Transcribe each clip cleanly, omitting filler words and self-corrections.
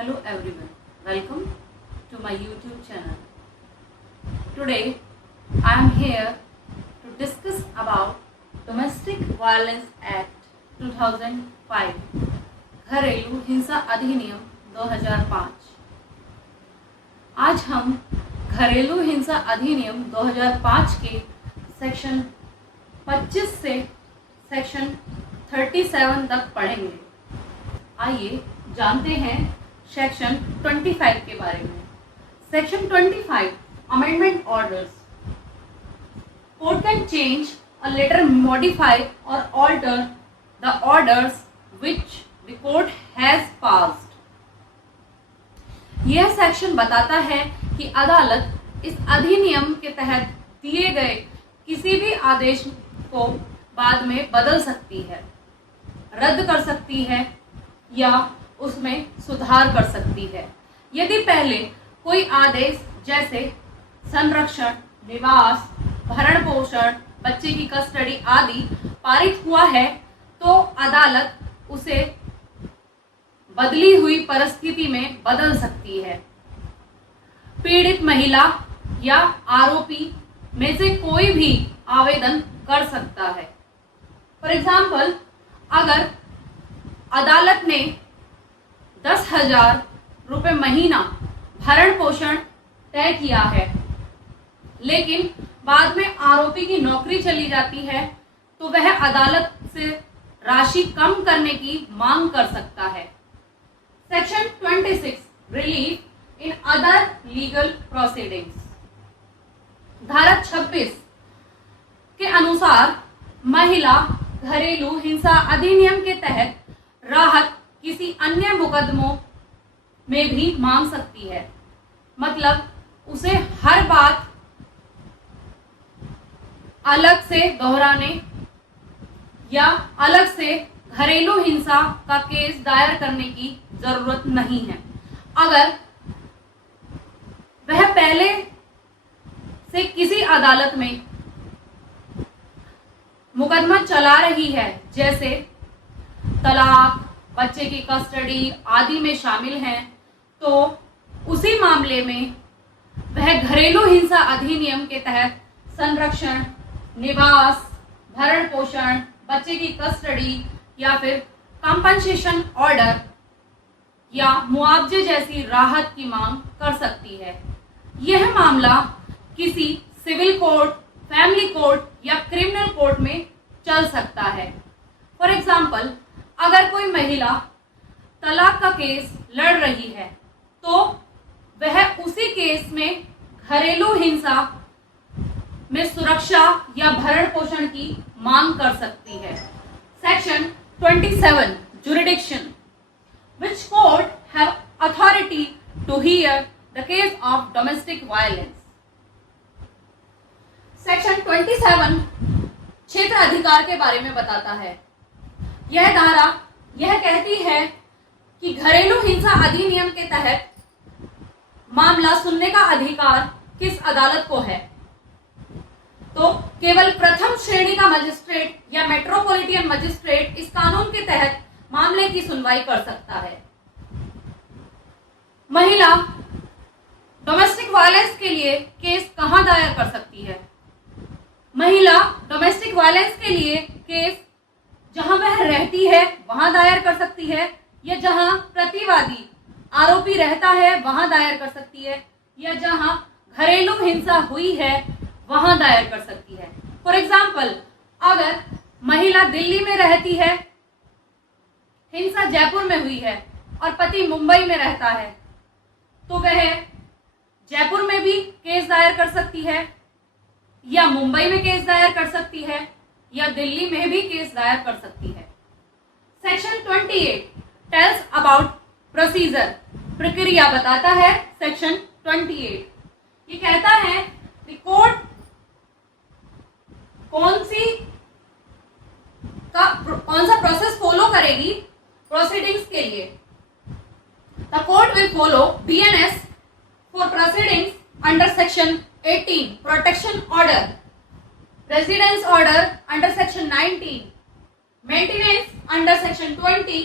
Hello everyone, welcome to my YouTube channel. Today I am here to discuss about Domestic Violence Act 2005, घरेलू हिंसा अधिनियम 2005। आज हम घरेलू हिंसा अधिनियम 2005 के सेक्शन 25 से सेक्शन 37 तक पढ़ेंगे। आइए जानते हैं सेक्शन 25 के बारे में। Section 25 amendment orders. Court can change a letter, modify और alter the orders which the court has passed. यह सेक्शन बताता है कि अदालत इस अधिनियम के तहत दिए गए किसी भी आदेश को बाद में बदल सकती है, रद्द कर सकती है या उसमें सुधार कर सकती है। यदि पहले कोई आदेश जैसे संरक्षण, निवास, भरण पोषण, बच्चे की कस्टडी आदि पारित हुआ है तो अदालत उसे बदली हुई परिस्थिति में बदल सकती है। पीड़ित महिला या आरोपी में से कोई भी आवेदन कर सकता है। फॉर एग्जाम्पल, अगर अदालत ने 10,000 रुपये महीना भरण पोषण तय किया है, लेकिन बाद में आरोपी की नौकरी चली जाती है, तो वह अदालत से राशि कम करने की मांग कर सकता है। Section 26 relief in other legal proceedings. धारा 26 के अनुसार महिला घरेलू हिंसा अधिनियम के तहत राहत किसी अन्य मुकदमों में भी मांग सकती है। मतलब उसे हर बात अलग से दोहराने या अलग से घरेलू हिंसा का केस दायर करने की जरूरत नहीं है। अगर वह पहले से किसी अदालत में मुकदमा चला रही है, जैसे तलाक, बच्चे की कस्टडी आदि में शामिल हैं, तो उसी मामले में वह घरेलू हिंसा अधिनियम के तहत संरक्षण, निवास, भरण पोषण, बच्चे की कस्टडी या फिर कंपनसेशन ऑर्डर या मुआवजे जैसी राहत की मांग कर सकती है। यह मामला किसी सिविल कोर्ट, फैमिली कोर्ट या क्रिमिनल कोर्ट में चल सकता है। फॉर एग्जाम्पल, अगर कोई महिला तलाक का केस लड़ रही है तो वह उसी केस में घरेलू हिंसा में सुरक्षा या भरण पोषण की मांग कर सकती है। Section 27 jurisdiction, which court have authority to hear the case of domestic violence। Section 27 क्षेत्र अधिकार के बारे में बताता है। यह धारा यह कहती है कि घरेलू हिंसा अधिनियम के तहत मामला सुनने का अधिकार किस अदालत को है, तो केवल प्रथम श्रेणी का मजिस्ट्रेट या मेट्रोपॉलिटन मजिस्ट्रेट इस कानून के तहत मामले की सुनवाई कर सकता है। महिला डोमेस्टिक वायलेंस के लिए केस कहां दायर कर सकती है? महिला डोमेस्टिक वायलेंस के लिए केस जहां वह रहती है वहां दायर कर सकती है, या जहां प्रतिवादी आरोपी रहता है वहां दायर कर सकती है, या जहां घरेलू हिंसा हुई है वहां दायर कर सकती है। फॉर एग्जाम्पल, अगर महिला दिल्ली में रहती है, हिंसा जयपुर में हुई है और पति मुंबई में रहता है, तो वह जयपुर में भी केस दायर कर सकती है, या मुंबई में केस दायर कर सकती है, या दिल्ली में भी केस दायर कर सकती है। सेक्शन 28 टेल्स अबाउट प्रोसीजर, प्रक्रिया बताता है। सेक्शन 28 ये कहता है कि कोर्ट कौन सा प्रोसेस फॉलो करेगी प्रोसीडिंग्स के लिए। The court will follow BNS for proceedings under section 18 protection order, residence order under section 19, maintenance under section 20,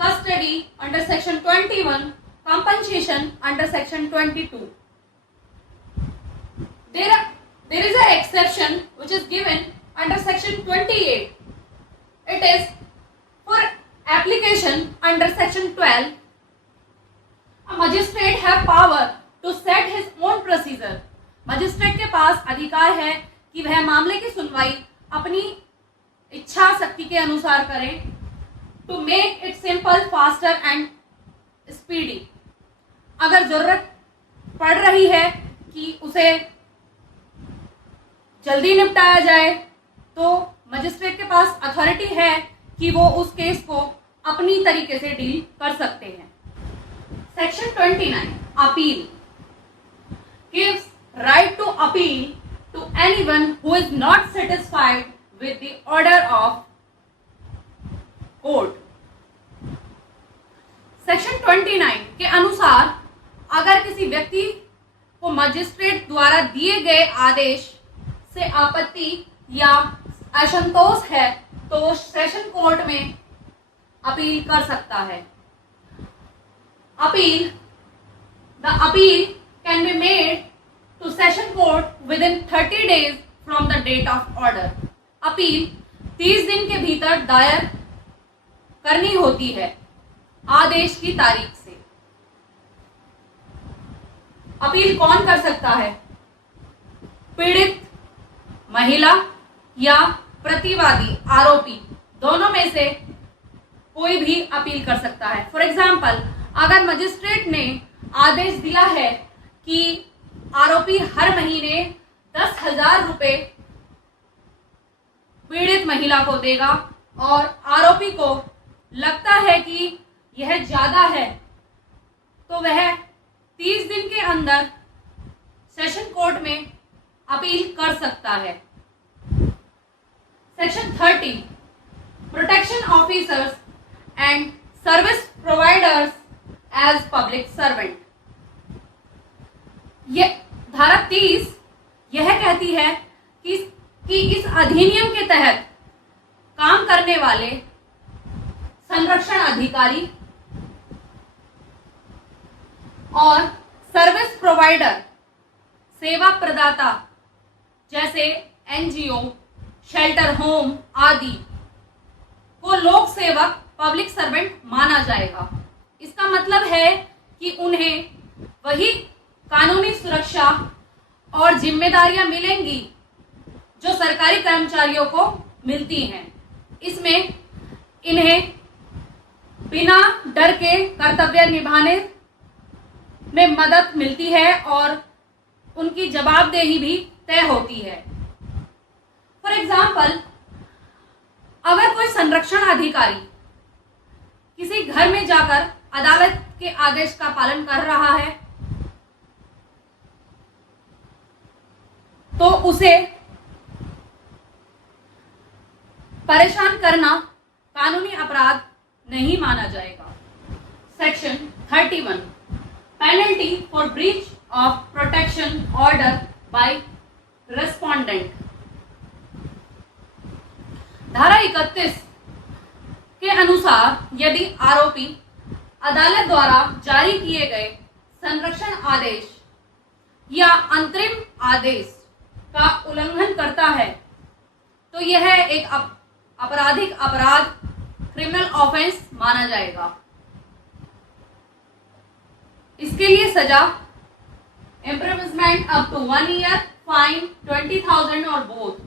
custody under section 21, compensation under section 22. There is an exception which is given under section 28. It is for application under section 12. A magistrate have power to set his own procedure. Magistrate के पास अधिकार है कि वह मामले की सुनवाई अपनी इच्छा शक्ति के अनुसार करें, to make it simple, faster and speedy. अगर जरूरत पड़ रही है कि उसे जल्दी निपटाया जाए तो मजिस्ट्रेट के पास अथॉरिटी है कि वो उस केस को अपनी तरीके से डील कर सकते हैं. Section 29 appeal gives right to appeal to anyone who is not satisfied with the order of court. Section 29 के अनुसार अगर किसी व्यक्ति को मजिस्ट्रेट द्वारा दिए गए आदेश से आपत्ति या असंतोष है तो सेशन कोर्ट में अपील कर सकता है. The appeal can be made to session court within 30 days from the date of order. Appeal 30 दिन के भीतर दायर करनी होती है आदेश की तारीख से. अपील कौन कर सकता है? पीड़ित महिला या प्रतिवादी आरोपी, दोनों में से कोई भी अपील कर सकता है. फॉर एग्जाम्पल, अगर मजिस्ट्रेट ने आदेश दिया है कि आरोपी हर महीने 10,000 रुपए पीड़ित महिला को देगा और आरोपी को लगता है कि यह ज्यादा है, तो वह 30 दिन के अंदर सेशन कोर्ट में अपील कर सकता है. Section 30 protection officers and service providers as public servant. ये धारा 30 यह कहती है कि इस अधिनियम के तहत काम करने वाले संरक्षण अधिकारी और सर्विस प्रोवाइडर, सेवा प्रदाता जैसे एनजीओ, शेल्टर होम आदि को लोक सेवक, पब्लिक सर्वेंट माना जाएगा. इसका मतलब है कि उन्हें वही कानूनी सुरक्षा और जिम्मेदारियां मिलेंगी जो सरकारी कर्मचारियों को मिलती हैं. इसमें इन्हें बिना डर के कर्तव्य निभाने में मदद मिलती है और उनकी जवाबदेही भी तय होती है. फॉर एग्जाम्पल, अगर कोई संरक्षण अधिकारी किसी घर में जाकर अदालत के आदेश का पालन कर रहा है तो उसे परेशान करना कानूनी अपराध नहीं माना जाएगा. Section 31 penalty for breach of protection order by respondent. धारा 31 के अनुसार यदि आरोपी अदालत द्वारा जारी किए गए संरक्षण आदेश या अंतरिम आदेश का उल्लंघन करता है तो यह एक आपराधिक अपराध, क्रिमिनल ऑफेंस माना जाएगा. इसके लिए सजा imprisonment up to 1 year, fine 20,000 और बोथ.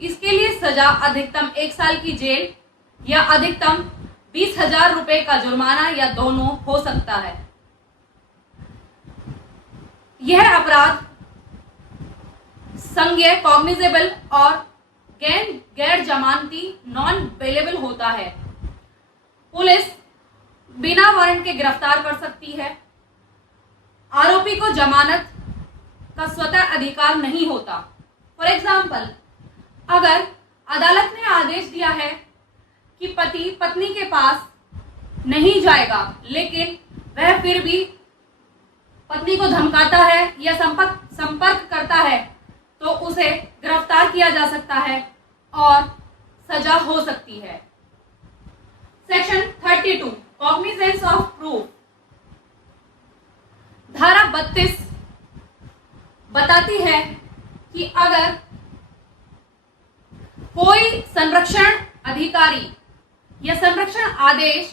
इसके लिए सजा अधिकतम 1 साल की जेल या अधिकतम 20,000 रुपए का जुर्माना या दोनों हो सकता है. यह अपराध संज्ञेय, कॉग्निजेबल और गैर जमानती, नॉन बेलेबल होता है. पुलिस बिना वारंट के गिरफ्तार कर सकती है. आरोपी को जमानत का स्वतः अधिकार नहीं होता. फॉर एग्जाम्पल, अगर अदालत ने आदेश दिया है कि पति पत्नी के पास नहीं जाएगा लेकिन वह फिर भी पत्नी को धमकाता है या संपर्क करता है तो उसे गिरफ्तार किया जा सकता है और सजा हो सकती है. Section 32 cognizance of proof. 32 बताती है कि अगर कोई संरक्षण अधिकारी या संरक्षण आदेश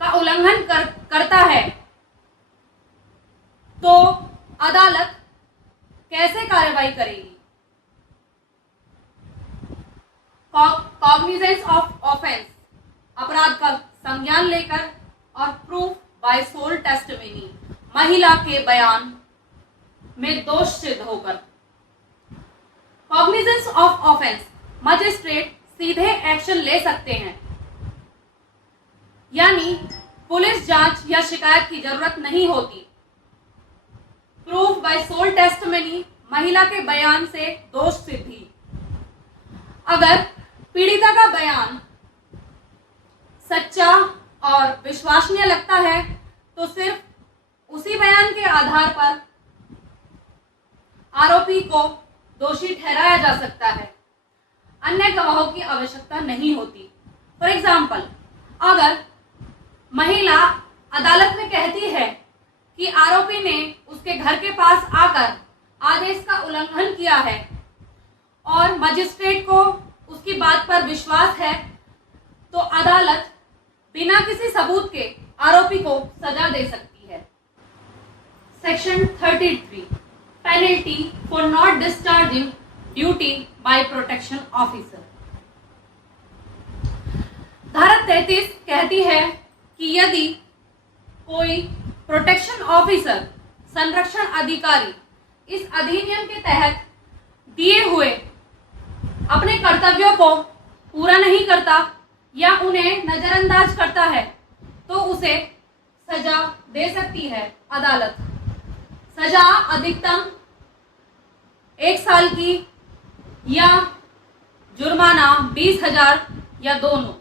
का उल्लंघन करता है तो अदालत कैसे कार्रवाई करेगी। कॉग्निजेंस ऑफ ऑफेंस, अपराध का संज्ञान लेकर, और प्रूफ बाय सोल टेस्टिमनी, महिला के बयान में दोष सिद्ध होकर। कॉग्निजेंस ऑफ ऑफेंस, मजिस्ट्रेट सीधे एक्शन ले सकते हैं, यानी पुलिस जांच या शिकायत की जरूरत नहीं होती। प्रूफ बाय सोल टेस्टिमनी, महिला के बयान से दोष सिद्धि। अगर पीड़िता का बयान सच्चा और विश्वसनीय लगता है तो सिर्फ उसी बयान के आधार पर आरोपी को दोषी ठहराया जा सकता है, अन्य गवाहों की आवश्यकता नहीं होती। फॉर एग्जाम्पल, अगर महिला अदालत में कहती है कि आरोपी ने उसके घर के पास आकर आदेश का उल्लंघन किया है और मजिस्ट्रेट को उसकी बात पर विश्वास है, तो अदालत बिना किसी सबूत के आरोपी को सजा दे सकती है। Section 33, penalty for not discharging duty by protection officer. धारा 33 कहती है कि यदि कोई प्रोटेक्शन ऑफिसर, संरक्षण अधिकारी इस अधिनियम के तहत दिए हुए अपने कर्तव्यों को पूरा नहीं करता या उन्हें नजरअंदाज करता है तो उसे सजा दे सकती है अदालत। सजा अधिकतम 1 साल की या जुर्माना 20,000 या दोनों।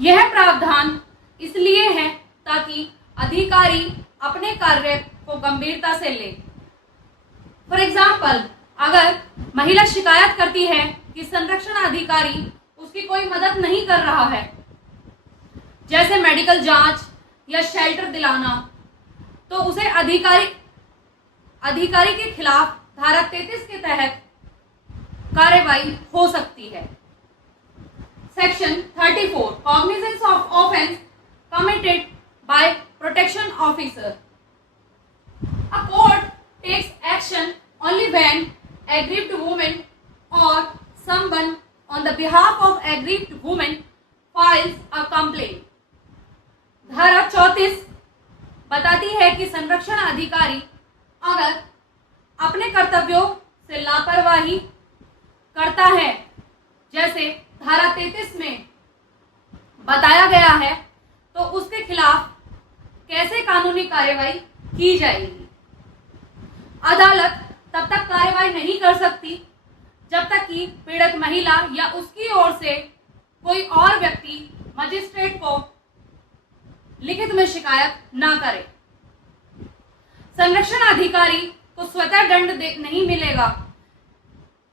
यह प्रावधान इसलिए है ताकि अधिकारी अपने कार्य को गंभीरता से ले। फॉर एग्जाम्पल, अगर महिला शिकायत करती है कि संरक्षण अधिकारी उसकी कोई मदद नहीं कर रहा है, जैसे मेडिकल जांच या शेल्टर दिलाना, तो उसे अधिकारी के खिलाफ धारा 33 के तहत कार्रवाई हो सकती है। Section 34, cognizance of offence committed by protection officer. A court takes action only when aggrieved woman or someone on the behalf of aggrieved woman files a complaint. धारा 34 बताती है कि संरक्षण अधिकारी अगर अपने कर्तव्यों से लापरवाही करता है, जैसे धारा 33 में बताया गया है, तो उसके खिलाफ कैसे कानूनी कार्रवाई की जाएगी। अदालत तब तक कार्रवाई नहीं कर सकती जब तक कि पीड़ित महिला या उसकी ओर से कोई और व्यक्ति मजिस्ट्रेट को लिखित में शिकायत ना करे। संरक्षण अधिकारी को स्वतः दंड नहीं मिलेगा,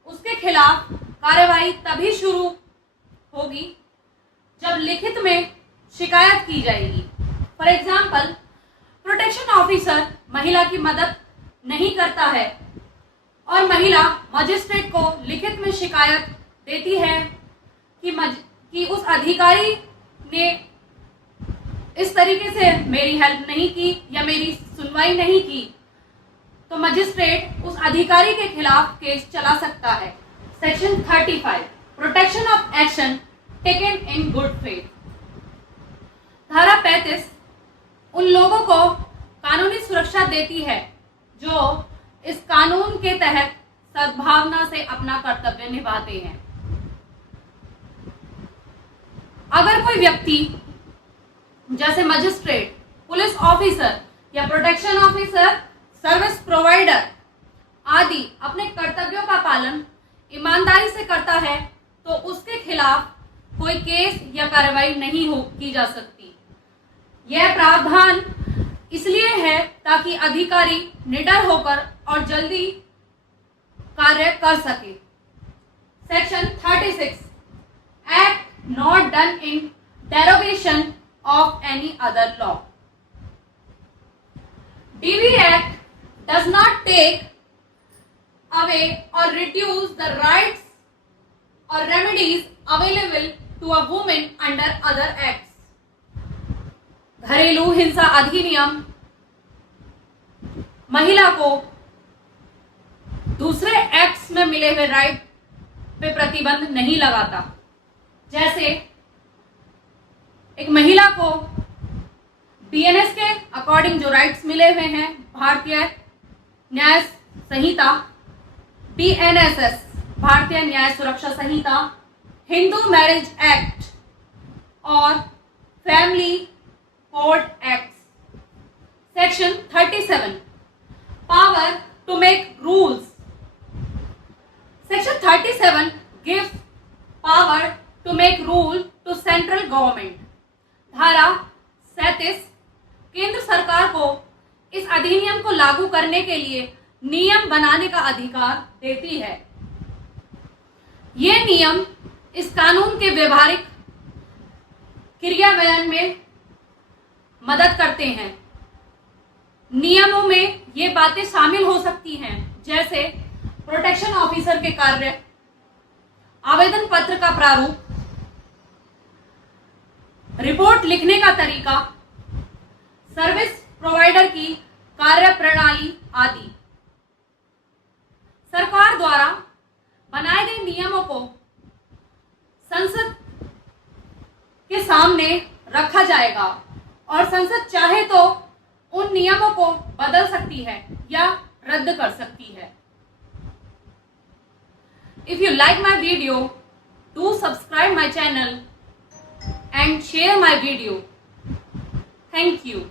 उसके खिलाफ कार्रवाई तभी शुरू होगी जब लिखित में शिकायत की जाएगी। फॉर एग्जाम्पल, प्रोटेक्शन ऑफिसर महिला की मदद नहीं करता है और महिला मजिस्ट्रेट को लिखित में शिकायत देती है कि उस अधिकारी ने इस तरीके से मेरी हेल्प नहीं की या मेरी सुनवाई नहीं की, तो मजिस्ट्रेट उस अधिकारी के खिलाफ केस चला सकता है। Section 35, protection of action taken in good faith. धारा 35 उन लोगों को कानूनी सुरक्षा देती है जो इस कानून के तहत सद्भावना से अपना कर्तव्य निभाते हैं। अगर कोई व्यक्ति जैसे मजिस्ट्रेट, पुलिस ऑफिसर या प्रोटेक्शन ऑफिसर, सर्विस प्रोवाइडर आदि अपने कर्तव्यों का पालन ईमानदारी से करता है, तो उसके खिलाफ कोई केस या कार्रवाई नहीं की जा सकती। यह प्रावधान इसलिए है ताकि अधिकारी निडर होकर और जल्दी कार्य कर सके। Section 36, act not done in derogation of any other law. DV Act does not take away or reduce the rights or remedies available to a woman under other acts. घरेलू हिंसा अधिनियम महिला को दूसरे एक्ट्स में मिले हुए राइट पे प्रतिबंध नहीं लगाता। जैसे एक महिला को BNS के अकॉर्डिंग जो राइट्स मिले हुए हैं, भारतीय न्याय संहिता BNSS, Bharatiya Nyaya Suraksha Sanhita, Hindu marriage act और family code act, section 37 power to make rules. Section 37 gives power to make rule to central government. धारा 37 केंद्र सरकार को इस अधिनियम को लागू करने के लिए नियम बनाने का अधिकार देती है। ये नियम इस कानून के व्यवहारिक क्रियान्वयन में मदद करते हैं। नियमों में ये बातें शामिल हो सकती हैं, जैसे प्रोटेक्शन ऑफिसर के कार्य, आवेदन पत्र का प्रारूप, रिपोर्ट लिखने का तरीका, सर्विस प्रोवाइडर की कार्यप्रणाली आदि। सरकार द्वारा बनाए गए नियमों को संसद के सामने रखा जाएगा और संसद चाहे तो उन नियमों को बदल सकती है या रद्द कर सकती है। If you like my video, do subscribe my channel and share my video. Thank you.